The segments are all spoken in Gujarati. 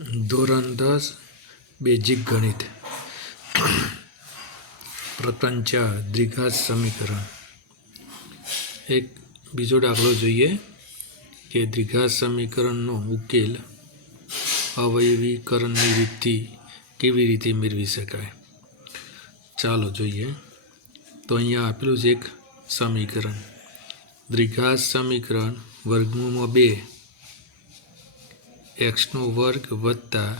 ધોરણ 10 બેઝિક ગણિત પ્રકરણ 4 દ્વિઘાત સમીકરણ। એક બીજો દાખલો જોઈએ કે દ્વિઘાત સમીકરણનો ઉકેલ અવયવીકરણની રીતથી કેવી રીતે મેળવી શકાય। ચાલો જોઈએ। તો અહીંયા આપેલું છે એક સમીકરણ, દ્વિઘાત સમીકરણ વર્ગમૂળમાં 2 x² વત્તા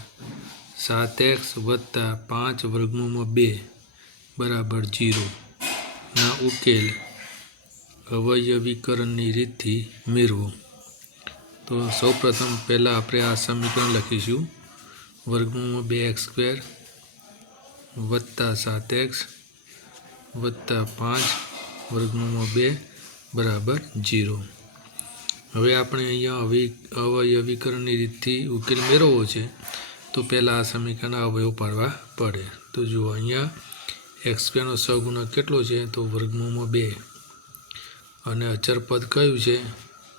7x વત્તા 5 વર્ગમૂળમાં 2 બરાબર 0 ના ઉકેલ અવયવીકરણની રીતથી મેળવો। તો સૌપ્રથમ પહેલાં આપણે આ સમીકરણ લખીશું, વર્ગમૂળમાં 2x² વત્તા 7x વત્તા 5 વર્ગમૂળમાં 2 બરાબર 0। હવે આપણે અહીંયા અવયવીકરણની રીતથી ઉકેલ મેળવવો છે, તો પહેલાં આ સમીકરણના અવયવ પાડવા પડે। તો જુઓ, અહીંયા x² નો સહગુણક કેટલો છે? તો વર્ગમૂળમાં 2, અને અચર પદ કયું છે?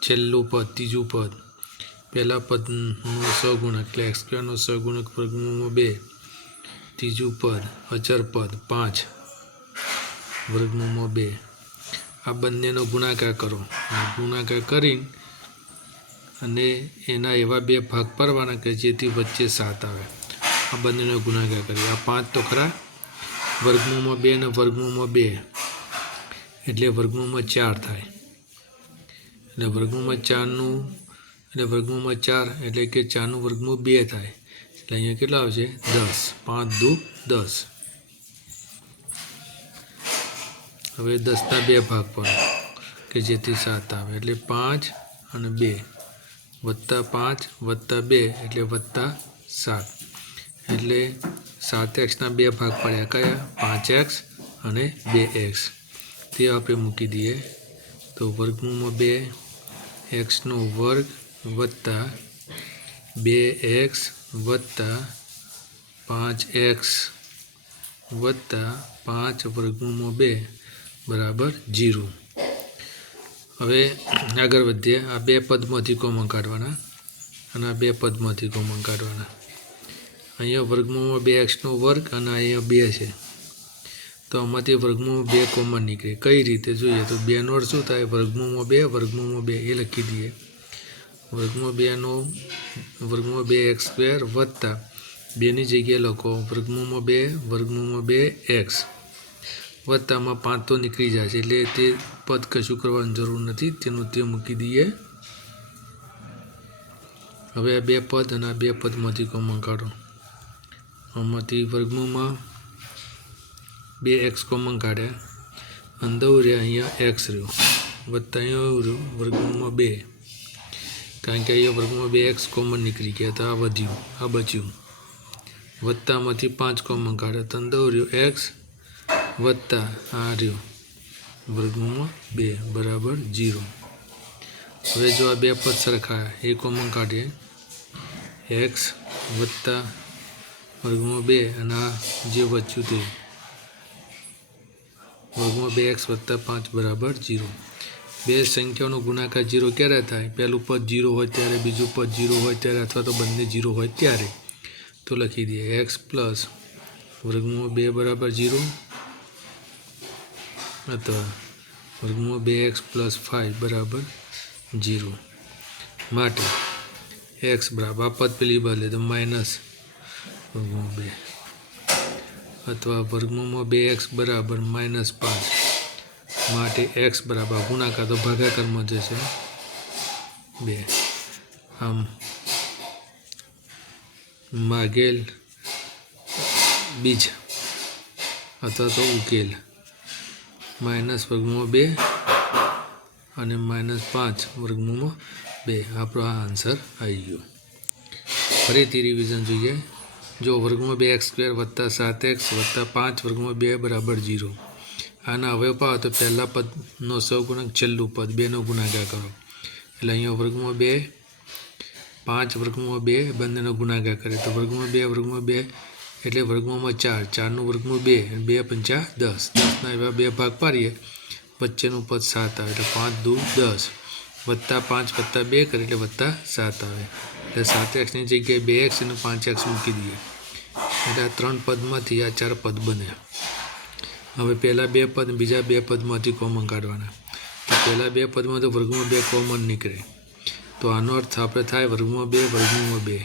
છેલ્લું પદ, ત્રીજું પદ। પહેલા પદનો સહગુણક એટલે x² નો સહગુણક વર્ગમૂળમાં 2, ત્રીજું પદ અચર પદ 5 વર્ગમૂળમાં 2। આ બંનેનો ગુણાકાર કરો, ગુણાકાર કરીને અને એના એવા બે ભાગ પાડવાના કે જેથી વચ્ચે 7 આવે। આ બંનેનો ગુણાકાર કરીએ, આ 5 તો ખરા, વર્ગમૂળમાં 2 અને વર્ગમૂળમાં 2 એટલે વર્ગમૂળમાં 4 થાય, એટલે વર્ગમૂળમાં 4નું એટલે વર્ગમૂળમાં 4 એટલે કે 4નું વર્ગમૂળ 2 થાય, એટલે અહીંયા કેટલા આવશે? 10, 5 દુ 10। હવે 10ના બે ભાગ પાડો કે જેથી 7 આવે, એટલે 5 અને 2 વત્તા 5 વત્તા 2 એટલે વત્તા 7, એટલે 7xના બે ભાગ પડ્યા કયા? 5x અને 2x, તે આપણે મૂકી દઈએ। તો વર્ગમૂળમાં 2 xનો વર્ગ વત્તા 2x વત્તા 5x વત્તા 5 વર્ગમૂળમાં 2 બરાબર 0। હવે આગળ વધીએ, આ બે પદમાંથી કોમન કાઢવાના અને આ બે પદમાંથી કોમન કાઢવાના। અહીંયા વર્ગમૂળમાં 2xનો વર્ગ અને અહીંયા 2 છે, તો આમાંથી વર્ગમૂળમાં 2 કોમન નીકળે। કઈ રીતે જોઈએ? તો 2નો અર્થ શું થાય? વર્ગમૂળમાં 2 વર્ગમૂળમાં 2 એ લખી દઈએ। વર્ગમૂળ 2નો વર્ગમૂળ 2x² વત્તા 2ની જગ્યાએ લખો વર્ગમૂળમાં 2 વર્ગમૂળમાં 2x વત્તામાં 5 તો નીકળી જાય છે, એટલે તે પદ કશું કરવાની જરૂર નથી, તેનું તે મૂકી દઈએ। હવે આ બે પદ અને આ બે પદમાંથી કોમન કાઢો, આમાંથી વર્ગમૂળમાં 2x કોમન કાઢ્યા, અંદર રહ્યા અહીંયા x રહ્યો વત્તા અહીંયા રહ્યું વર્ગમૂળમાં 2, કારણ કે અહીંયા વર્ગમૂળમાં 2x કોમન નીકળી ગયા તો આ વધ્યું, આ બચ્યું, વત્તામાંથી 5 કોમન કાઢ્યા તો અંદર રહ્યો x વત્તા આ રહ્યો વર્ગમૂળમાં 2 બરાબર 0। હવે જો આ બે પદ સરખાયા, એ કોમન કાઢીએ, x વત્તા વર્ગમૂળ 2 અને આ જે બચ્યું તે વર્ગમૂળ 2x વત્તા 5 બરાબર 0। બે સંખ્યાઓનો ગુણાકાર 0 ક્યારે થાય? પહેલું પદ 0 હોય ત્યારે, બીજું પદ 0 હોય ત્યારે, અથવા તો બંને 0 હોય ત્યારે। તો લખી દઈએ x પ્લસ વર્ગમૂળ 2 બરાબર 0 અથવા વર્ગમૂળ 2x પ્લસ 5 બરાબર 0 માટે x બરાબર આ પદ પેલી બદલે તો માઇનસ વર્ગમૂળ 2 અથવા વર્ગમૂળમાં 2x બરાબર -5 માટે x બરાબર ગુણાકાર તો ભાગાકારમાં જશે 2। આમ માગેલ બીજ અથવા તો ઉકેલ માઇનસ વર્ગમૂળ 2 અને -5 વર્ગમૂળમાં 2, આપણો આ આન્સર આવી ગયો। ફરીથી રિવિઝન જોઈએ। જો વર્ગમૂળ 2x² વત્તા 7x વત્તા 5 વર્ગમૂળ 2 બરાબર 0, આના અવયવ પાડો તો પહેલા પદનો સહગુણક છેલ્લું પદ 2નો ગુણાકાર કરો, એટલે અહીંયા વર્ગમૂળ 2 5 વર્ગમૂળ 2 બંનેનો ગુણાકાર કરે તો વર્ગમૂળ 2 એટલે વર્ગમૂળમાં 4, 4નું વર્ગમૂળ 2, 2 પંચા 10, 10ના એવા બે ભાગ પાડીએ, વચ્ચેનું પદ 7 આવે એટલે 5 દુ 10 વત્તા 5 વત્તા 2 કરે એટલે વત્તા 7 આવે। એટલે 7x ની જગ્યાએ 2x અને 5x મૂકી દઈએ એટલે આ 3 પદમાંથી આ 4 પદ બન્યા. હવે પહેલાં 2 પદ બીજા 2 પદમાંથી કોમન કાઢવાના. તો પહેલાં 2 પદમાં તો વર્ગમાં 2 કોમન નીકળે, તો આનો અર્થ આપણે થાય વર્ગમાં 2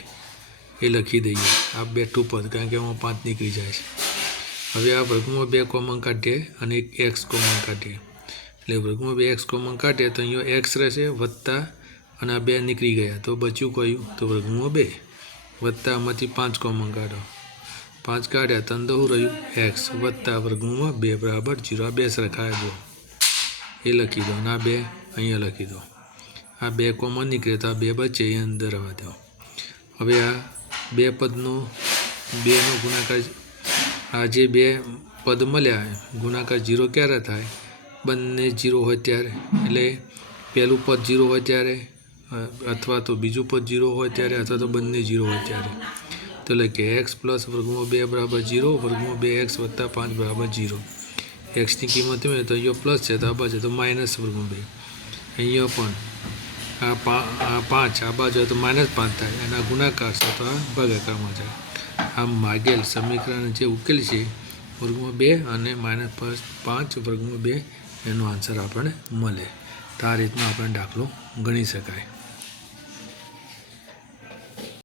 એ લખી દઈએ. આ બેઠું પદ કારણ કે એમાં 5 નીકળી જાય છે. હવે આ વર્ગમાં 2 કોમન કાઢીએ અને એક x કોમન કાઢીએ એટલે વર્ગમાં 2x કોમન કાઢીએ તો અહીંયા x રહેશે વત્તા અને આ 2 નીકળી ગયા તો બચ્યું કયું તો વર્ગમાં 2 વત્તા આમાંથી 5 કોમન કાઢો 5 કાઢ્યા તો અંદર શું રહ્યું x વત્તા વર્ગમાં 2 બરાબર 0. આ 2 સરખાયા જો એ લખી દો અને આ 2 અહીંયા લખી દો. આ 2 કોમન નીકળે તો આ 2 બચે એ અંદર રહેવા દો. હવે આ 2 પદનો 2નો ગુણાકાર આ જે 2 પદ મળ્યા ગુણાકાર 0 ક્યારે થાય બંને 0 હોય ત્યારે એટલે પહેલું પદ 0 હોય ત્યારે અથવા તો બીજું પદ 0 હોય ત્યારે અથવા તો બંને 0 હોય ત્યારે તો લખીએ x પ્લસ વર્ગમાં 2 બરાબર 0 વર્ગમાં 2x વત્તા 5 બરાબર 0. xની કિંમત મળે તો અહીંયા પ્લસ છે તો આ બાજુ તો માઇનસ વર્ગમાં 2 અહીંયા પણ આ 5 આ બાજુ તો -5 થાય એના ગુણાકાર છે તો આ ભાગાકારમાં જાય. આમ માગેલ સમીકરણ જે ઉકેલ છે વર્ગમાં 2 અને -5 વર્ગમાં 2 એનો આન્સર આપણને મળે. તો આ રીતનો આપણે દાખલો ગણી શકાય.